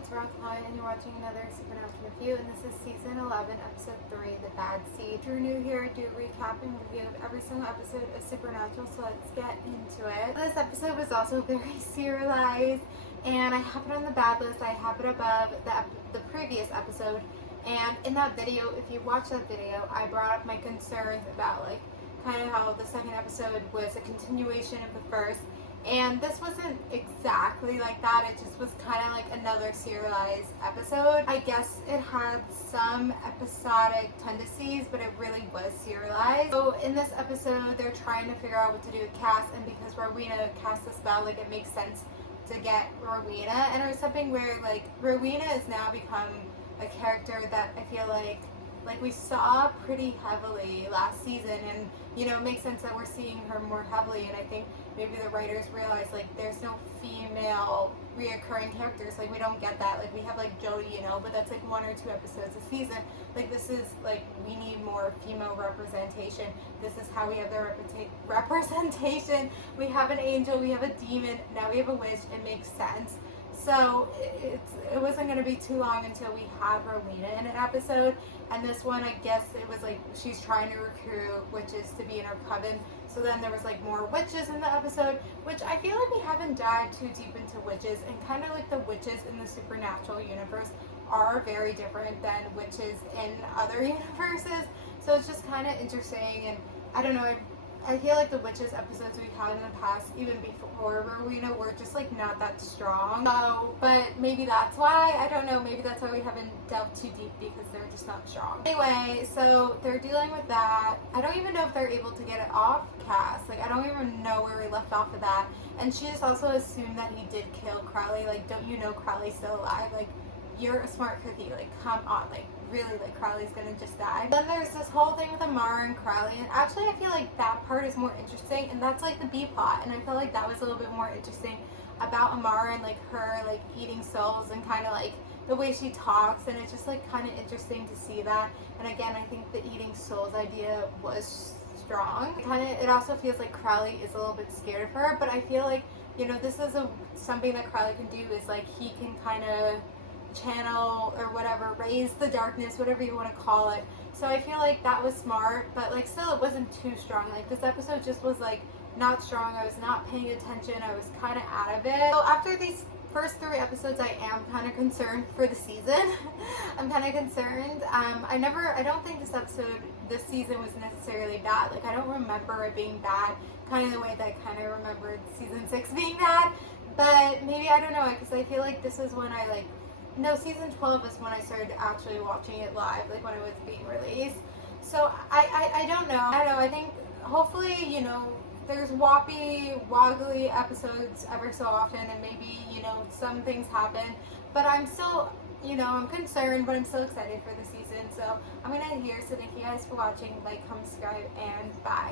it's Rockline, and you're watching another Supernatural review, and this is season 11, episode 3, The Bad Seed. If you're new here, I do a recap and review of every single episode of Supernatural, so let's get into it. This episode was also very serialized, and I have it on the bad list. I have it above the previous episode, and in that video, if you watch that video, I brought up my concerns about kind of how the second episode was a continuation of the first. And this wasn't exactly like that, it just was kind of like another serialized episode. I guess it had some episodic tendencies, but it really was serialized. So in this episode, they're trying to figure out what to do with Cass, and because Rowena cast the spell, it makes sense to get Rowena. And it was something where Rowena has now become a character that I feel like we saw pretty heavily last season, and it makes sense that we're seeing her more heavily. And I think maybe the writers realize there's no female reoccurring characters, we don't get that. We have Jodie, but that's 1 or 2 episodes a season. This is we need more female representation. This is how we have the representation. We have an angel, we have a demon, now we have a witch. It makes sense. So it wasn't going to be too long until we had Rowena in an episode. And this one, I guess it was she's trying to recruit witches to be in her coven. So then there was more witches in the episode, which I feel we haven't dived too deep into witches. And kind of the witches in the Supernatural universe are very different than witches in other universes. So it's just kind of interesting. And I don't know, I feel the witches episodes we've had in the past, even before Rowena, were just not that strong. So, but maybe that's why, I don't know, maybe that's why we haven't delved too deep, because they're just not strong. Anyway, so they're dealing with that. I don't even know if they're able to get it off Cass. I don't even know where we left off of that. And she just also assumed that he did kill Crowley. Don't you know Crowley's still alive? You're a smart cookie. Come on. Really, Crowley's gonna just die. Then there's this whole thing with Amara and Crowley, and actually I feel that part is more interesting, and that's the B plot, and I feel that was a little bit more interesting about Amara and her eating souls, and kind of the way she talks, and it's just kind of interesting to see that. And again, I think the eating souls idea was strong. It also feels Crowley is a little bit scared of her, but I feel this is something that Crowley can do, is he can kind of channel or whatever, raise the darkness, whatever you want to call it. So I feel that was smart, but still it wasn't too strong. This episode just was not strong. I was not paying attention. I was kind of out of it. So after these first 3 episodes, I am kind of concerned for the season. I'm kind of concerned. I don't think this season was necessarily bad. I don't remember it being bad, kind of the way that I kind of remembered season 6 being bad. But maybe, I don't know, because I feel this is when no, season 12 is when I started actually watching it live, when it was being released. So I don't know. I think hopefully, there's wobbly episodes ever so often, and maybe, some things happen. But I'm still, I'm concerned, but I'm still excited for the season. So I'm going to end here. So thank you guys for watching. Comment, subscribe, and bye.